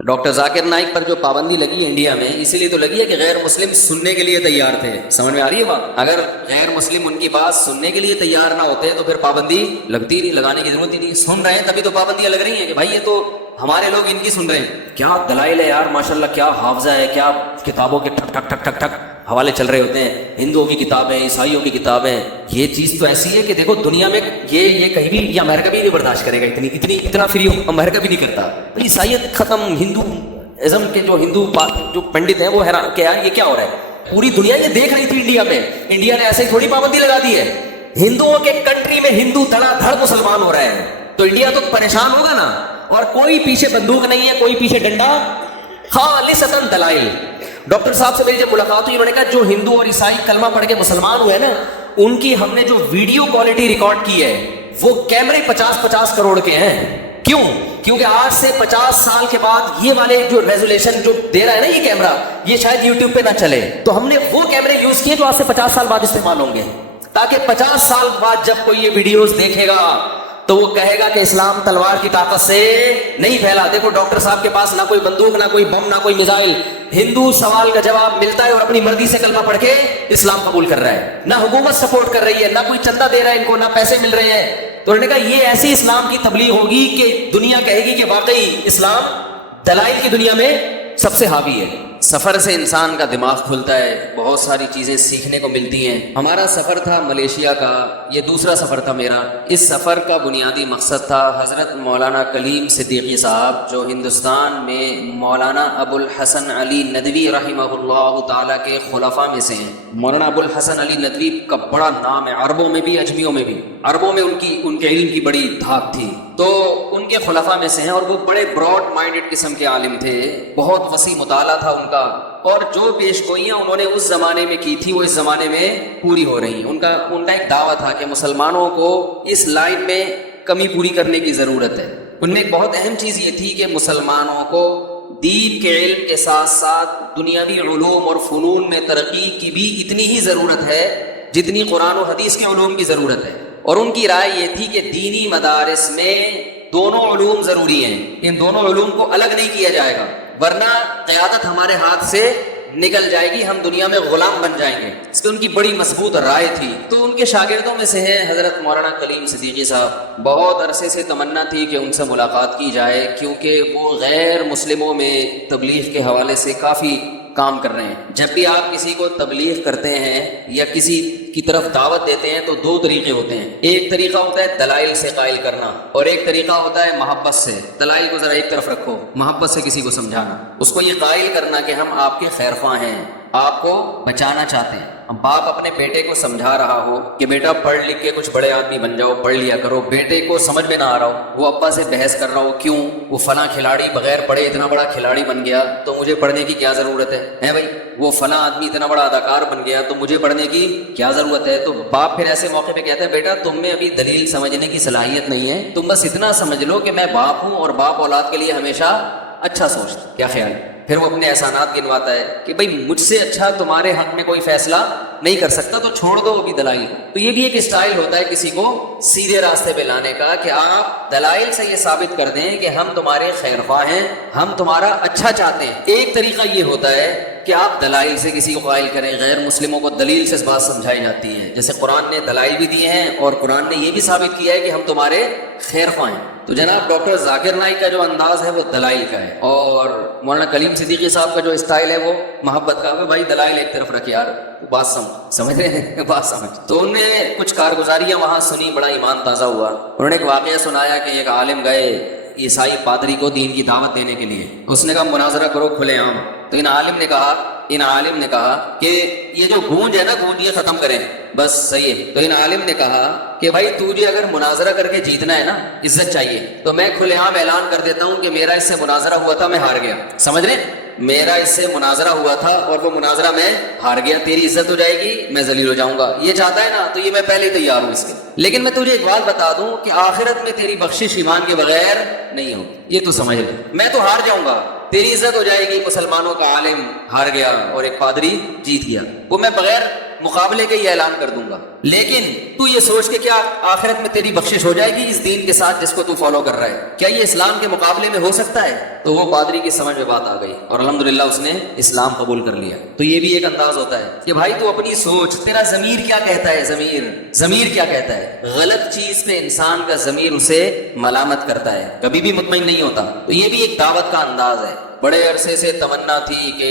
Doctor Zakir Naik پر جو پابندی لگی ہے انڈیا میں، اسی لیے تو لگی ہے کہ غیر مسلم سننے کے لیے تیار تھے. سمجھ میں آ رہی ہے بات؟ اگر غیر مسلم ان کی بات سننے کے لیے تیار نہ ہوتے تو پھر پابندی لگتی نہیں، لگانے کی ضرورت ہی نہیں. سن رہے ہیں تبھی تو پابندیاں لگ رہی ہیں کہ بھائی یہ تو ہمارے لوگ ان کی سن رہے ہیں. کیا دلائل ہے یار، ماشاءاللہ کیا حافظہ ہے، کیا کتابوں کے ٹھک ٹھک ٹھک ٹھک ٹھک حوالے چل رہے ہوتے ہیں، ہندوؤں کی کتابیں، عیسائیوں کی کتابیں. یہ چیز تو ایسی ہے کہ دیکھو دنیا میں یہ کہیں بھی، یہ امریکہ بھی نہیں برداشت کرے گا، اتنا فری امریکہ بھی نہیں کرتا. عیسائیت ختم، ہندو ازم کے جو پنڈت ہیں وہ حیران کہ یار یہ کیا ہو رہا ہے. پوری دنیا یہ دیکھ رہی تھی انڈیا میں، انڈیا نے ایسے ہی تھوڑی پابندی لگا دی ہے. ہندوؤں کے کنٹری میں ہندو دھڑا دھڑ مسلمان ہو رہے ہیں تو انڈیا تو پریشان ہوگا نا. اور کوئی پیچھے بندوق نہیں ہے، کوئی پیچھے ڈنڈا، خالصتاً دلائل. ڈاکٹر صاحب سے میری جب ملاقات ہوئی، انہوں نے کہا جو ہندو اور عیسائی کلمہ پڑھ کے مسلمان ہوئے نا، ان کی ہم نے جو ویڈیو کوالٹی ریکارڈ کی ہے وہ کیمرے 50 کروڑ کے ہیں. کیوں؟ کیونکہ آج سے 50 سال کے بعد یہ والے جو ریزولیشن جو دے رہا ہے نا یہ کیمرہ، یہ شاید یوٹیوب پہ نہ چلے، تو ہم نے وہ کیمرے یوز کیے جو آج سے 50 سال بعد استعمال ہوں گے، تاکہ 50 سال بعد جب کوئی یہ ویڈیوز دیکھے گا تو وہ کہے گا کہ اسلام تلوار کی طاقت سے نہیں پھیلا. دیکھو ڈاکٹر صاحب کے پاس نہ کوئی بندوق، نہ کوئی بم، نہ کوئی میزائل. ہندو سوال کا جواب ملتا ہے اور اپنی مرضی سے کلمہ پڑھ کے اسلام قبول کر رہا ہے. نہ حکومت سپورٹ کر رہی ہے، نہ کوئی چندہ دے رہا ہے ان کو، نہ پیسے مل رہے ہیں. تو انہوں نے کہا یہ ایسی اسلام کی تبلیغ ہوگی کہ دنیا کہے گی کہ واقعی اسلام دلائل کی دنیا میں سب سے حاوی ہے. سفر سے انسان کا دماغ کھلتا ہے، بہت ساری چیزیں سیکھنے کو ملتی ہیں. ہمارا سفر تھا ملیشیا کا، یہ دوسرا سفر تھا میرا. اس سفر کا بنیادی مقصد تھا حضرت مولانا کلیم صدیقی صاحب، جو ہندوستان میں مولانا ابو الحسن علی ندوی رحمہ اللہ تعالیٰ کے خلفاء میں سے ہیں. مولانا ابو الحسن علی ندوی کا بڑا نام ہے، عربوں میں بھی اجمیوں میں بھی. عربوں میں ان کے علم کی بڑی دھاک تھی، تو ان کے خلفاء میں سے ہیں، اور وہ بڑے براڈ مائنڈڈ قسم کے عالم تھے. بہت وسیع مطالعہ تھا ان کا، اور جو پیش گوئیاں انہوں نے اس زمانے میں کی تھی وہ اس زمانے میں پوری ہو رہی ہیں. ان کا ایک دعویٰ تھا کہ مسلمانوں کو اس لائن میں کمی پوری کرنے کی ضرورت ہے. ان میں ایک بہت اہم چیز یہ تھی کہ مسلمانوں کو دین کے علم کے ساتھ ساتھ دنیاوی علوم اور فنون میں ترقی کی بھی اتنی ہی ضرورت ہے جتنی قرآن و حدیث کے علوم کی ضرورت ہے. اور ان کی رائے یہ تھی کہ دینی مدارس میں دونوں علوم ضروری ہیں، ان دونوں علوم کو الگ نہیں کیا جائے گا، ورنہ قیادت ہمارے ہاتھ سے نکل جائے گی، ہم دنیا میں غلام بن جائیں گے. اس پہ ان کی بڑی مضبوط رائے تھی. تو ان کے شاگردوں میں سے ہیں حضرت مولانا کلیم صدیقی صاحب. بہت عرصے سے تمنا تھی کہ ان سے ملاقات کی جائے، کیونکہ وہ غیر مسلموں میں تبلیغ کے حوالے سے کافی کام کر رہے ہیں. جب بھی آپ کسی کو تبلیغ کرتے ہیں یا کسی کی طرف دعوت دیتے ہیں تو دو طریقے ہوتے ہیں. ایک طریقہ ہوتا ہے دلائل سے قائل کرنا، اور ایک طریقہ ہوتا ہے محبت سے. دلائل کو ذرا ایک طرف رکھو، محبت سے کسی کو سمجھانا، اس کو یہ قائل کرنا کہ ہم آپ کے خیر خواہ ہیں، آپ کو بچانا چاہتے ہیں. باپ اپنے بیٹے کو سمجھا رہا ہو کہ بیٹا پڑھ لکھ کے کچھ بڑے آدمی بن جاؤ، پڑھ لیا کرو، بیٹے کو سمجھ میں نہ آ رہا ہو، وہ ابا سے بحث کر رہا ہو کیوں وہ فلاں کھلاڑی بغیر پڑھے اتنا بڑا کھلاڑی بن گیا تو مجھے پڑھنے کی کیا ضرورت ہے بھائی، وہ فلاں آدمی اتنا بڑا اداکار بن گیا تو مجھے پڑھنے کی کیا ضرورت ہے. تو باپ پھر ایسے موقع پہ کہتا ہے بیٹا تم میں ابھی دلیل سمجھنے کی صلاحیت نہیں ہے، تم بس اتنا سمجھ لو کہ میں باپ ہوں اور باپ اولاد کے لیے ہمیشہ اچھا سوچتا. کیا خیال ہے؟ پھر وہ اپنے احسانات گنواتا ہے کہ بھائی مجھ سے اچھا تمہارے حق میں کوئی فیصلہ نہیں کر سکتا، تو چھوڑ دو ابھی دلائل. تو یہ بھی ایک اسٹائل ہوتا ہے کسی کو سیدھے راستے پہ لانے کا، کہ آپ دلائل سے یہ ثابت کر دیں کہ ہم تمہارے خیر خواہ ہیں، ہم تمہارا اچھا چاہتے ہیں. ایک طریقہ یہ ہوتا ہے کہ آپ دلائل سے کسی کو قائل کریں. غیر مسلموں کو دلیل سے اس بات سمجھائی جاتی ہے، جیسے قرآن نے دلائل بھی دیے ہیں اور قرآن نے یہ بھی ثابت کیا ہے کہ ہم تمہارے خیر خواہ ہیں. تو جناب ڈاکٹر ذاکر نائک کا جو انداز ہے وہ دلائل کا ہے، اور مولانا کلیم صدیقی صاحب کا جو اسٹائل ہے وہ محبت کا ہے. بھائی دلائل ایک طرف رکھ یار، بات سمجھ رہے ہیں، بات سمجھ. تو انہوں نے کچھ کارگزاریاں وہاں سنی، بڑا ایمان تازہ ہوا. انہوں نے ایک واقعہ سنایا کہ ایک عالم گئے عیسائی پادری کو دین کی دعوت دینے کے لیے. اس نے کہا مناظرہ کرو کھلے عام. تو ان عالم نے کہا کہ یہ جو گونج ہے نا، گونج یہ ختم کریں، بس صحیح ہے. تو ان عالم نے کہا کہ بھائی تجھے اگر مناظرہ کر کے جیتنا ہے نا، عزت چاہیے، تو میں کھلے عام اعلان کر دیتا ہوں کہ میرا اس سے مناظرہ ہوا تھا، میں ہار گیا. سمجھ رہے؟ میرا اس سے مناظرہ ہوا تھا اور وہ مناظرہ میں ہار گیا، تیری عزت ہو جائے گی، میں ذلیل ہو جاؤں گا. یہ چاہتا ہے نا، تو یہ میں پہلے ہی تیار ہوں اس کے. لیکن میں تجھے ایک بات بتا دوں کہ آخرت میں تیری بخشش ایمان کے بغیر نہیں ہو، یہ تو سمجھ لے. میں تو ہار جاؤں گا، تیری عزت ہو جائے گی. مسلمانوں کا عالم ہار گیا اور ایک پادری جیت گیا، وہ میں بغیر مقابلے کے ہی اعلان کر دوں گا. لیکن تو یہ سوچ کے کیا آخرت میں تیری بخشش ہو جائے گی اس دین کے ساتھ جس کو تو فالو کر رہا ہے؟ کیا یہ اسلام کے مقابلے میں ہو سکتا ہے؟ تو وہ پادری کی سمجھ میں بات آ گئی اور الحمدللہ اس نے اسلام قبول کر لیا. تو یہ بھی ایک انداز ہوتا ہے کہ بھائی تو اپنی سوچ، تیرا ضمیر کیا کہتا ہے، ضمیر کیا کہتا ہے. غلط چیز پہ انسان کا ضمیر اسے ملامت کرتا ہے، کبھی بھی مطمئن نہیں ہوتا. تو یہ بھی ایک دعوت کا انداز ہے. بڑے عرصے سے تمنا تھی کہ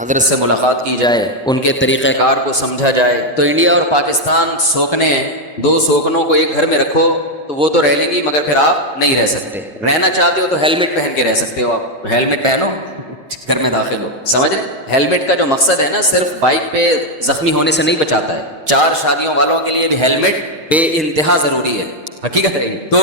حضرت سے ملاقات کی جائے، ان کے طریقہ کار کو سمجھا جائے. تو انڈیا اور پاکستان سوکنے ہیں، دو سوکنوں کو ایک گھر میں رکھو تو وہ تو رہ لیں گی مگر پھر آپ نہیں رہ سکتے. رہنا چاہتے ہو تو ہیلمٹ پہن کے رہ سکتے ہو. آپ ہیلمٹ پہنو، گھر میں داخل ہو. سمجھ رہے؟ ہیلمٹ کا جو مقصد ہے نا، صرف بائک پہ زخمی ہونے سے نہیں بچاتا ہے. 4 شادیوں والوں کے لیے بھی ہیلمٹ بے انتہا ضروری ہے. حقیقت رہی. تو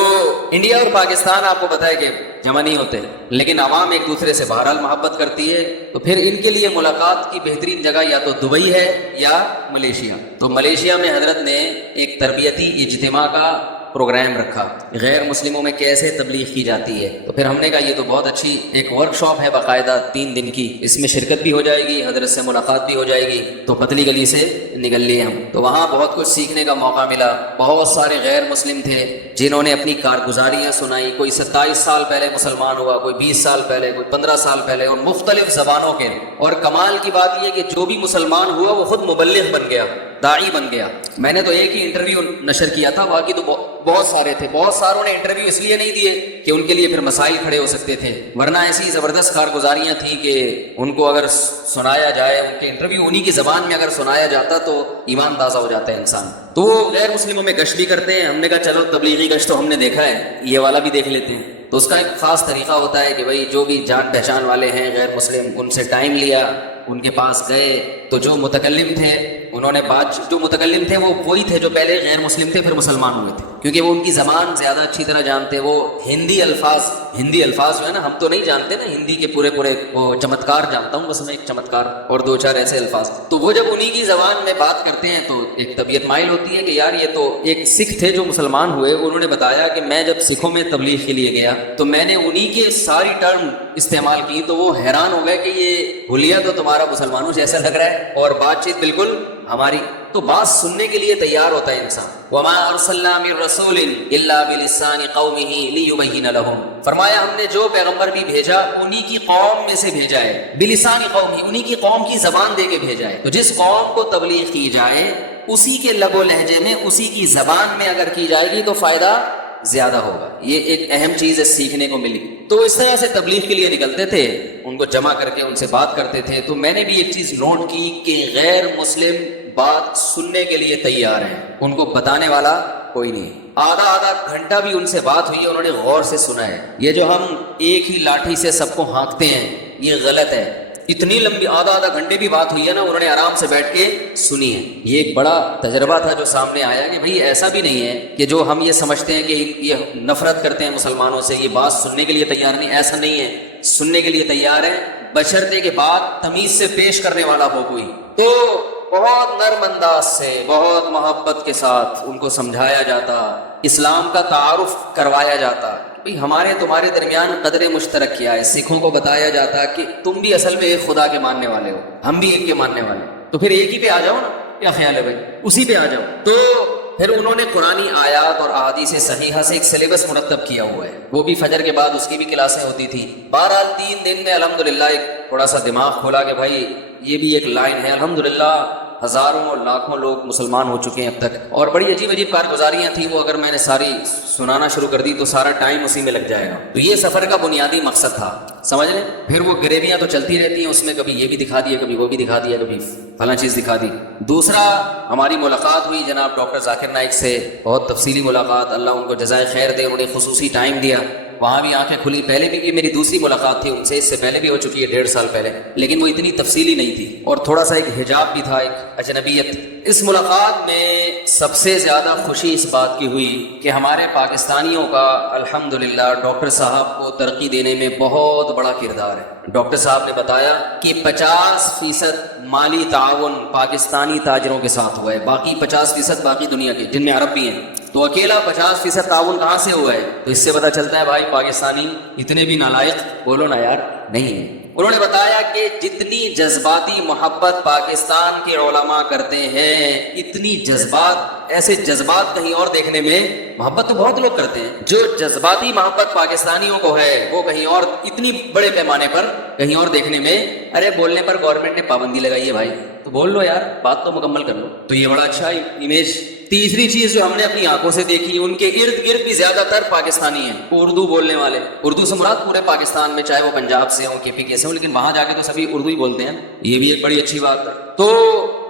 انڈیا اور پاکستان آپ کو پتا ہے کہ جمع نہیں ہوتے، لیکن عوام ایک دوسرے سے بہرحال محبت کرتی ہے. تو پھر ان کے لیے ملاقات کی بہترین جگہ یا تو دبئی ہے یا ملیشیا. تو ملیشیا میں حضرت نے ایک تربیتی اجتماع کا پروگرام رکھا، غیر مسلموں میں کیسے تبلیغ کی جاتی ہے. تو پھر ہم نے کہا یہ تو بہت اچھی ایک ورک شاپ ہے باقاعدہ 3 دن کی، اس میں شرکت بھی ہو جائے گی، حضرت سے ملاقات بھی ہو جائے گی. تو پتلی گلی سے نکل لیے ہم. تو وہاں بہت کچھ سیکھنے کا موقع ملا. بہت سارے غیر مسلم تھے جنہوں نے اپنی کارگزاریاں سنائی. کوئی 27 سال پہلے مسلمان ہوا، کوئی 20 سال پہلے، کوئی 15 سال پہلے، اور مختلف زبانوں کے. اور کمال کی بات یہ کہ جو بھی مسلمان ہوا وہ خود مبلغ بن گیا، داعی بن گیا. میں نے تو ایک ہی انٹرویو نشر کیا تھا، باقی تو بہت سارے تھے. بہت ساروں نے انٹرویو اس لیے نہیں دیے کہ ان کے لیے پھر مسائل کھڑے ہو سکتے تھے، ورنہ ایسی زبردست کارگزاریاں تھیں کہ ان کو اگر سنایا جائے، ان کے انٹرویو انہی کی زبان میں اگر سنایا جاتا تو ایمان تازہ ہو جاتا ہے انسان. تو وہ غیر مسلموں میں گشت بھی کرتے ہیں. ہم نے کہا چلو تبلیغی گشت تو ہم نے دیکھا ہے، یہ والا بھی دیکھ لیتے ہیں. تو اس کا ایک خاص طریقہ ہوتا ہے کہ بھائی جو بھی جان پہچان والے ہیں غیر مسلم، ان سے ٹائم لیا، ان کے پاس گئے. تو جو متکلم تھے انہوں نے جو متکلم تھے وہ وہی تھے جو پہلے غیر مسلم تھے پھر مسلمان ہوئے تھے، کیونکہ وہ ان کی زبان زیادہ اچھی طرح جانتے. وہ ہندی الفاظ جو ہے نا، ہم تو نہیں جانتے نا ہندی کے پورے وہ چمتکار جانتا ہوں بس میں، ایک چمتکار اور 2-4 ایسے الفاظ. تو وہ جب انہی کی زبان میں بات کرتے ہیں تو ایک طبیعت مائل ہوتی ہے کہ یار یہ تو ایک سکھ تھے جو مسلمان ہوئے. انہوں نے بتایا کہ میں جب سکھوں میں تبلیغ کے لیے گیا تو میں نے انہی کے ساری ٹرم استعمال کی. تو وہ حیران ہو گئے کہ یہ حلیہ تو تمہارا مسلمانوں جیسا لگ رہا ہے اور بات چیت بالکل ہماری. تو بات سننے کے لیے تیار ہوتا ہے انسان. وما ارسلنا من رسول الا بلسان قومه ليبين لهم. فرمایا ہم نے جو پیغمبر بھی بھیجا انہی کی قوم میں سے بھیجا ہے، بلسان قومه، انہی کی قوم کی زبان دے کے بھیجا ہے. تو جس قوم کو تبلیغ کی جائے اسی کے لب و لہجے میں، اسی کی زبان میں اگر کی جائے گی تو فائدہ زیادہ ہوگا. یہ ایک اہم چیز ہے سیکھنے کو ملی. تو اس طرح سے تبلیغ کے لیے نکلتے تھے، ان کو جمع کر کے ان سے بات کرتے تھے. تو میں نے بھی ایک چیز نوٹ کی کہ غیر مسلم بات سننے کے لیے تیار ہیں، ان کو بتانے والا کوئی نہیں. آدھا گھنٹہ بھی ان سے بات ہوئی ہے، انہوں نے غور سے سنا ہے. یہ جو ہم ایک ہی لاٹھی سے سب کو ہانکتے ہیں یہ غلط ہے. اتنی لمبی آدھا گھنٹے بھی بات ہوئی ہے نا، انہوں نے آرام سے بیٹھ کے سنی ہے. یہ ایک بڑا تجربہ تھا جو سامنے آیا کہ بھئی ایسا بھی نہیں ہے کہ جو ہم یہ سمجھتے ہیں کہ یہ نفرت کرتے ہیں مسلمانوں سے، یہ بات سننے کے لیے تیار نہیں. ایسا نہیں ہے، سننے کے لیے تیار ہے، بشرطے کہ بات تمیز سے پیش کرنے والا ہو کوئی. تو بہت نرم انداز سے، بہت محبت کے ساتھ ان کو سمجھایا جاتا، اسلام کا تعارف کروایا جاتا. ہمارے تمہارے درمیان قدر مشترک کیا ہے. سکھوں کو بتایا جاتا کہ تم بھی اصل میں ایک خدا کے ماننے والے ہو، ہم بھی ایک کے ماننے والے. تو پھر ایک ہی پہ آ جاؤ نا، کیا خیال ہے بھائی، اسی پہ آ جاؤ. تو پھر انہوں نے قرآنی آیات اور احادیث صحیحہ سے ایک سلیبس مرتب کیا ہوا ہے. وہ بھی فجر کے بعد اس کی بھی کلاسیں ہوتی تھی. بہرحال 3 دن میں الحمدللہ ایک تھوڑا سا دماغ کھولا کہ بھائی یہ بھی ایک لائن ہے. الحمدللہ ہزاروں اور لاکھوں لوگ مسلمان ہو چکے ہیں اب تک، اور بڑی عجیب عجیب کارگزاریاں تھیں. وہ اگر میں نے ساری سنانا شروع کر دی تو سارا ٹائم اسی میں لگ جائے گا. تو یہ سفر کا بنیادی مقصد تھا، سمجھ لیں. پھر وہ گریویاں تو چلتی رہتی ہیں اس میں، کبھی یہ بھی دکھا دیا، کبھی وہ بھی دکھا دیا، کبھی فلاں چیز دکھا دی. دوسرا ہماری ملاقات ہوئی جناب ڈاکٹر ذاکر نائک سے، بہت تفصیلی ملاقات، اللہ ان کو جزائے خیر دے. انہوں نے خصوصی ٹائم دیا، وہاں بھی آنکھیں کھلی. پہلے بھی میری دوسری ملاقات تھی ان سے، اس سے پہلے بھی ہو چکی ہے 1.5 سال پہلے، لیکن وہ اتنی تفصیلی نہیں تھی اور تھوڑا سا ایک حجاب بھی تھا، ایک اجنبیت. اس ملاقات میں سب سے زیادہ خوشی اس بات کی ہوئی کہ ہمارے پاکستانیوں کا الحمدللہ ڈاکٹر صاحب کو ترقی دینے میں بہت بڑا کردار ہے. ڈاکٹر صاحب نے بتایا کہ 50% مالی تعاون پاکستانی تاجروں کے ساتھ ہوا ہے، باقی 50% باقی دنیا کے جن میں عرب بھی ہیں. تو اکیلا 50% تعاون کہاں سے ہوا ہے؟ تو اس سے پتہ چلتا ہے بھائی پاکستانی اتنے بھی نالائق بولو نا یار نہیں ہے. انہوں نے بتایا کہ جتنی جذباتی محبت پاکستان کے علماء کرتے ہیں اتنی جذبات ایسے جذبات کہیں اور دیکھنے میں محبت تو بہت لوگ کرتے ہیں، جو جذباتی محبت پاکستانیوں کو ہے وہ کہیں اور اتنی بڑے پیمانے پر کہیں اور دیکھنے میں، ارے بولنے پر گورنمنٹ نے پابندی لگائی ہے بھائی تو بول لو یار، بات تو مکمل کر لو، تو یہ بڑا اچھا امیج۔ تیسری چیز جو ہم نے اپنی آنکھوں سے دیکھی، ان کے ارد گرد بھی زیادہ تر پاکستانی ہیں، اردو بولنے والے، اردو سے مراد پورے پاکستان میں، چاہے وہ پنجاب سے ہوں، کے پی کے سے ہوں، لیکن وہاں جا کے تو سبھی اردو ہی بولتے ہیں، یہ بھی ایک بڑی اچھی بات ہے۔ تو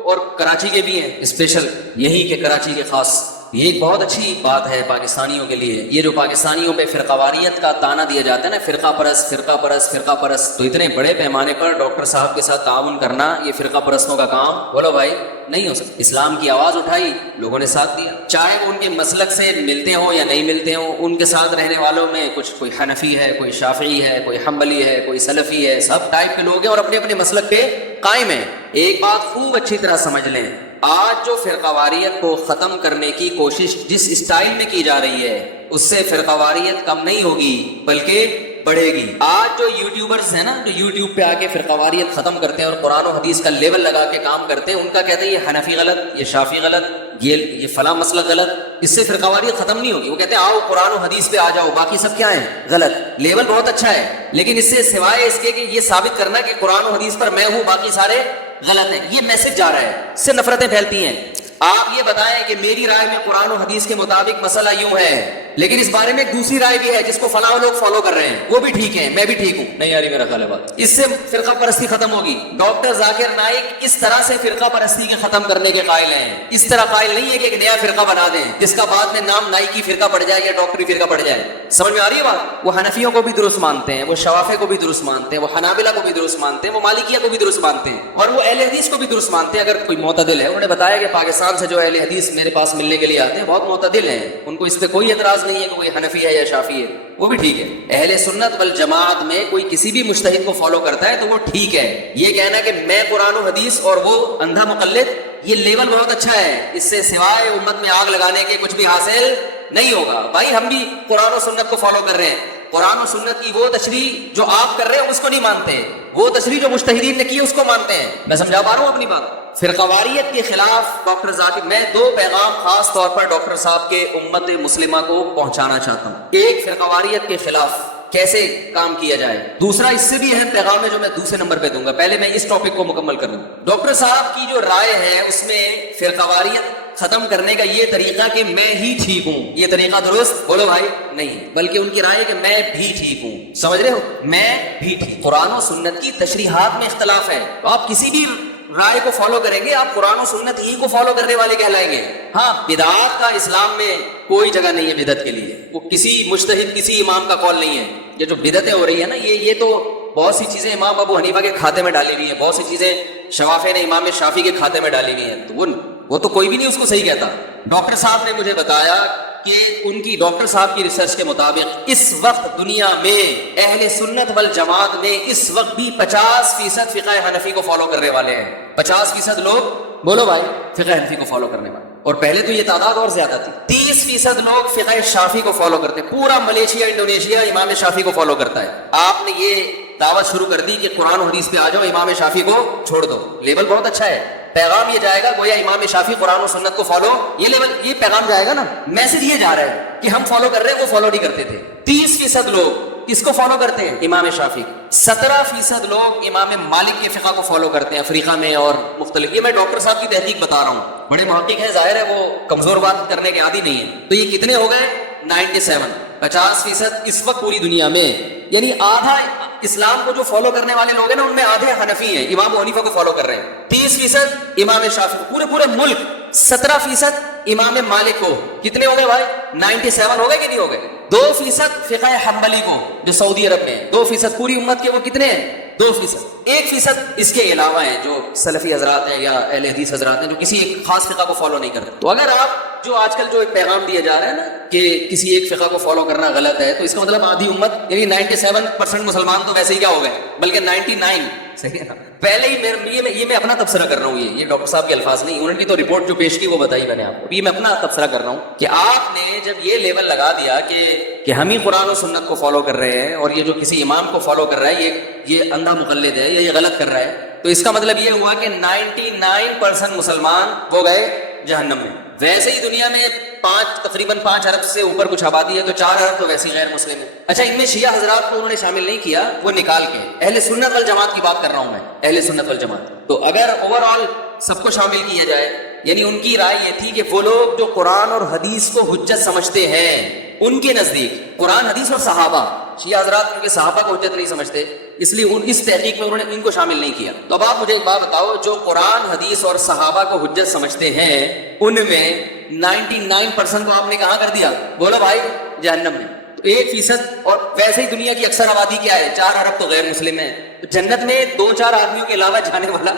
اور کراچی کے بھی ہیں اسپیشل، یہیں کے کراچی کے خاص، یہ ایک بہت اچھی بات ہے پاکستانیوں کے لیے۔ یہ جو پاکستانیوں پہ فرقہ واریت کا تانا دیا جاتا ہے نا، فرقہ پرست فرقہ پرست فرقہ پرست، تو اتنے بڑے پیمانے پر ڈاکٹر صاحب کے ساتھ تعاون کرنا یہ فرقہ پرستوں کا کام، بولو بھائی نہیں ہو سکتا۔ اسلام کی آواز اٹھائی، لوگوں نے ساتھ دیا، چاہے وہ ان کے مسلک سے ملتے ہوں یا نہیں ملتے ہوں۔ ان کے ساتھ رہنے والوں میں کچھ کوئی حنفی ہے، کوئی شافعی ہے، کوئی حنبلی ہے، کوئی سلفی ہے، سب ٹائپ کے لوگ ہیں اور اپنے اپنے مسلک پہ قائم ہیں۔ ایک بات خوب اچھی طرح سمجھ لیں، آج جو فرقہ واریت کو ختم کرنے کی کوشش جس اسٹائل میں کی جا رہی ہے، اس سے فرقہ واریت کم نہیں ہوگی بلکہ بڑھے گی۔ آج جو یوٹیوبرز ہیں نا، جو یوٹیوب پہ آ کے فرقہ واریت ختم کرتے ہیں اور قرآن و حدیث کا لیول لگا کے کام کرتے ہیں، ان کا کہتے ہیں یہ حنفی غلط، یہ شافی غلط، یہ فلاں مسلک غلط، اس سے فرقہ واریت ختم نہیں ہوگی۔ وہ کہتے ہیں آؤ قرآن و حدیث پہ آ جاؤ، باقی سب کیا ہے غلط۔ لیول بہت اچھا ہے، لیکن اس سے سوائے اس کے کہ یہ ثابت کرنا کہ قرآن و حدیث پر میں ہوں، باقی سارے غلط ہیں، یہ میسج جا رہا ہے، اس سے نفرتیں پھیلتی ہیں۔ آپ یہ بتائیں کہ میری رائے میں قرآن و حدیث کے مطابق مسئلہ یوں ہے، لیکن اس بارے میں ایک دوسری رائے بھی ہے جس کو فلاں لوگ فالو کر رہے ہیں، وہ بھی ٹھیک ہے، میں بھی ٹھیک ہوں، نہیں یاری میرا خیال ہے بات، اس سے فرقہ پرستی ختم ہوگی۔ ڈاکٹر ذاکر نائک اس طرح سے فرقہ پرستی کے ختم کرنے کے قائل ہیں، اس طرح قائل نہیں ہے کہ ایک نیا فرقہ بنا دیں جس کا بعد میں نام نائکی فرقہ پڑ جائے یا ڈاکٹری فرقہ پڑ جائے۔ سمجھ میں آ رہی ہے بات؟ وہ حنفیوں کو بھی درست مانتے ہیں، وہ شوافے کو بھی درست مانتے ہیں، وہ حنابلہ کو بھی درست مانتے ہیں، وہ مالکیہ کو بھی درست مانتے ہیں، اور وہ اہل حدیث کو بھی درست مانتے ہیں۔ اگر کوئی معتدل ہے، انہوں نے بتایا کہ پاکستان سے جو اہل حدیث میرے پاس ملنے کے لیے آتے ہیں بہت معتدل ہیں، ان کو اس پہ کوئی اعتراض نہیں ہے کہ کوئی حنفی ہے یا شافی ہے، وہ بھی ٹھیک ہے۔ اہل سنت والجماعت میں کوئی کسی بھی مجتہد کو فالو کرتا ہے تو وہ ٹھیک ہے۔ یہ کہنا کہ میں قرآن و حدیث اور وہ اندھا مقلد، یہ لیول بہت اچھا ہے، اس سے سوائے امت میں آگ لگانے کے کچھ بھی حاصل نہیں ہوگا۔ بھائی ہم بھی قرآن و سنت کو فالو کر رہے ہیں، قرآن و سنت کی وہ تشریح جو آپ کر رہے ہیں اس کو نہیں مانتے، وہ تشریح جو مجتہدین نے کی اس کو مانتے ہیں۔ میں سمجھا پا رہا ہوں اپنی بات؟ فرقہ واریت کے خلاف ڈاکٹر ذاکر، میں دو پیغام خاص طور پر ڈاکٹر صاحب کے امت مسلمہ کو پہنچانا چاہتا ہوں۔ ایک، فرقہ واریت کے خلاف کیسے کام کیا جائے، دوسرا اس سے بھی اہم پیغام ہے جو میں دوسرے نمبر پہ دوں گا۔ پہلے میں اس ٹاپک کو مکمل کر لوں۔ ڈاکٹر صاحب کی جو رائے ہے اس میں فرقہ واریت ختم کرنے کا یہ طریقہ کہ میں ہی ٹھیک ہوں، یہ طریقہ درست بولو بھائی نہیں، بلکہ ان کی رائے کہ میں بھی ٹھیک ہوں۔ سمجھ رہے ہو؟ میں بھی ٹھیک۔ قرآن و سنت کی تشریحات میں اختلاف ہے، تو آپ کسی بھی رائے کو فالو کریں گے آپ قرآن و سنت ہی کو فالو کرنے والے کہلائیں گے۔ ہاں، بدعات کا اسلام میں کوئی جگہ نہیں ہے بدعت کے لیے، وہ کسی مجتہد کسی امام کا قول نہیں ہے۔ یہ جو بدعتیں ہو رہی ہے نا، یہ تو بہت سی چیزیں امام ابو حنیفہ کے کھاتے میں ڈالی ہوئی ہیں، بہت سی چیزیں شوافی نے امام شافعی کے کھاتے میں ڈالی ہوئی ہیں، تو وہ تو کوئی بھی نہیں اس کو صحیح کہتا۔ ڈاکٹر صاحب نے مجھے بتایا کہ ان کی ڈاکٹر صاحب کی ریسرچ کے مطابق اس وقت دنیا میں اہل سنت والجماعت میں اس وقت بھی 50% فقہ حنفی کو فالو کرنے والے ہیں۔ 50% لوگ بولو بھائی فقہ حنفی کو فالو کرنے والے، اور پہلے تو یہ تعداد اور زیادہ تھی۔ 30% لوگ فقہ شافعی کو فالو کرتے ہیں، پورا ملیشیا انڈونیشیا امام شافعی کو فالو کرتا ہے۔ آپ نے یہ دعوت شروع کر دی کہ قرآن و حدیث پہ آ جاؤ، امام شافعی کو چھوڑ دو، لیول بہت اچھا ہے، پیغام یہ جائے گا گویا امام شافعی قرآن و سنت کو فالو، یہ لیول یہ پیغام جائے گا نا، میسج یہ جا رہا ہے کہ ہم فالو کر رہے ہیں، وہ فالو نہیں کرتے تھے۔ 30% لوگ کس کو فالو کرتے ہیں؟ امام شافعی۔ 17% لوگ امام مالک کے فقہ کو فالو کرتے ہیں افریقہ میں اور مختلف۔ یہ میں ڈاکٹر صاحب کی تحقیق بتا رہا ہوں، بڑے محقق ہیں، ظاہر ہے وہ کمزور بات کرنے کے عادی نہیں ہیں۔ تو یہ کتنے ہو گئے؟ 97۔ 50% اس وقت پوری دنیا میں، یعنی آدھا اسلام کو جو فالو کرنے والے لوگ ہیں نا ان میں آدھے حنفی ہیں، امام ابو حنیفہ کو فالو کر رہے ہیں۔ 30% امام شافعی، پورے ملک۔ 17% امام مالک کو، کتنے ہو گئے بھائی؟ 97 ہو گئے کہ نہیں ہو گئے؟ 2% فقہ حنبلی کو جو سعودی عرب میں، 2% پوری امت کے وہ کتنے ہیں؟ 2%۔ 1% اس کے علاوہ ہیں جو سلفی حضرات ہیں یا اہل حدیث حضرات ہیں جو کسی ایک خاص فقہ کو فالو نہیں کرتے۔ تو اگر آپ جو آج کل جو ایک پیغام دیا جا رہا ہے نا کہ کسی ایک فقہ کو فالو کرنا غلط ہے، تو اس کا مطلب آدھی امت یعنی 97% مسلمان تو ویسے ہی کیا ہو گئے، بلکہ 99 صحیح ہے نا۔ پہلے ہی یہ میں اپنا تبصرہ کر رہا ہوں، یہ ڈاکٹر صاحب کے الفاظ نہیں، انہوں نے تو رپورٹ جو پیش کی وہ بتائی میں نے آپ کو، یہ میں اپنا تبصرہ کر رہا ہوں کہ آپ نے جب یہ لیول لگا دیا کہ ہم ہی قرآن و سنت کو فالو کر رہے ہیں اور یہ جو کسی امام کو فالو کر رہا ہے یہ اندھا مقلد ہے یا یہ غلط کر رہا ہے، تو اس کا مطلب یہ ہوا کہ 99% مسلمان ہو گئے جہنم میں۔ ویسے ہی دنیا میں تقریباً 5 ارب سے اوپر کچھ آبادی ہے، تو 4 ارب تو ویسے ہی غیر مسلم ہے۔ اچھا، ان میں شیعہ حضرات کو انہوں نے شامل نہیں کیا، وہ نکال کے اہل سنت والجماعت کی بات کر رہا ہوں میں، اہل سنت والجماعت۔ تو اگر اوور آل سب کو شامل کیا جائے، یعنی ان کی رائے یہ تھی کہ وہ لوگ جو قرآن اور حدیث کو حجت سمجھتے ہیں، ان کے نزدیک قرآن حدیث اور صحابہ، شیعہ حضرات ان کے صحابہ کو حجت نہیں سمجھتے، اس لیے اس تحقیق میں انہوں نے ان کو شامل نہیں کیا۔ تو اب آپ مجھے ایک بات بتاؤ، جو قرآن حدیث اور صحابہ کو حجت سمجھتے ہیں ان میں 99% کو آپ نے کہاں کر دیا؟ بولو بھائی، جہنم میں۔ تو 1%، اور ویسے ہی دنیا کی اکثر آبادی کیا ہے؟ 4 ارب تو غیر مسلم ہے۔ تو جنت میں 2-4 آدمیوں کے علاوہ جانے والا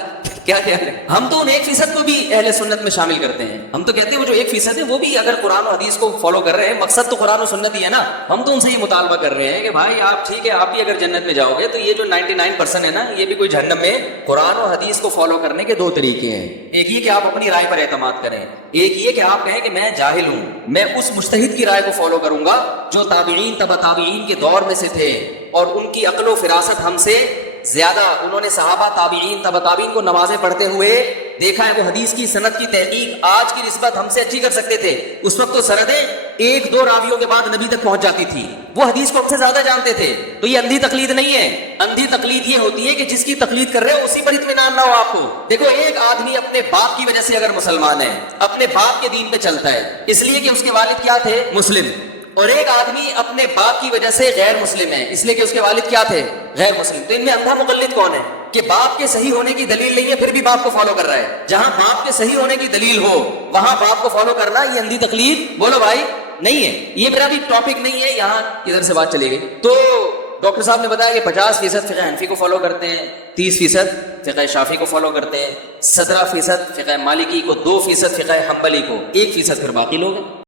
کیا خیال ہے؟ ہم تو ان 1% کو بھی اہل سنت میں شامل کرتے ہیں۔ ہم تو کہتے ہیں وہ جو 1% ہے وہ بھی اگر قرآن و حدیث کو فالو کر رہے ہیں، مقصد تو قرآن و سنت ہی ہے نا، ہم تو ان سے یہ مطالبہ کر رہے ہیں کہ بھائی آپ ٹھیک ہے، آپ بھی اگر جنت میں جاؤ گے تو یہ جو 99% ہے نا، یہ بھی کوئی جہنم میں۔ قرآن و حدیث کو فالو کرنے کے 2 طریقے ہیں، ایک یہ کہ آپ اپنی رائے پر اعتماد کریں، ایک یہ کہ آپ کہیں کہ میں جاہل ہوں، میں اس مجتہد کی رائے کو فالو کروں گا جو تابعین تبع تابعین کے دور میں سے تھے اور ان کی عقل و فراست ہم سے زیادہ، انہوں نے صحابہ تابعین تبع تابعین کو نمازیں پڑھتے ہوئے دیکھا ہے، وہ حدیث کی سند کی تحقیق آج کی نسبت ہم سے اچھی کر سکتے تھے۔ اس وقت تو سندیں 1-2 راویوں کے بعد نبی تک پہنچ جاتی تھی، وہ حدیث کو ہم سے زیادہ جانتے تھے۔ تو یہ اندھی تقلید نہیں ہے، اندھی تقلید یہ ہوتی ہے کہ جس کی تقلید کر رہے ہو اسی پر اطمینان نہ ہو آپ کو۔ دیکھو، ایک آدمی اپنے باپ کی وجہ سے اگر مسلمان ہے، اپنے باپ کے دین پہ چلتا ہے اس لیے کہ اس کے والد کیا تھے؟ مسلم، اور ایک آدمی اپنے باپ کی وجہ سے غیر مسلم ہے اس لیے کہ اس کے والد کیا تھے؟ غیر مسلم۔ تو ان میں اندھا مقلد کون ہے کہ باپ کے صحیح ہونے کی دلیل نہیں ہے پھر بھی باپ کو فالو کر رہا ہے؟ جہاں باپ کے صحیح ہونے کی دلیل ہو وہاں باپ کو فالو کرنا یہ اندھی تقلید، بولو بھائی، نہیں ہے۔ یہ میرا بھی ٹاپک نہیں ہے، یہاں ادھر سے بات چلی گئی۔ تو ڈاکٹر صاحب نے بتایا کہ 50% فقہ حنفی کو فالو کرتے ہیں، 30% فقہ شافعی کو فالو کرتے ہیں، 17% فقہ مالکی کو، 2% فقہ حنبلی کو، 1% پھر باقی لوگ ہیں۔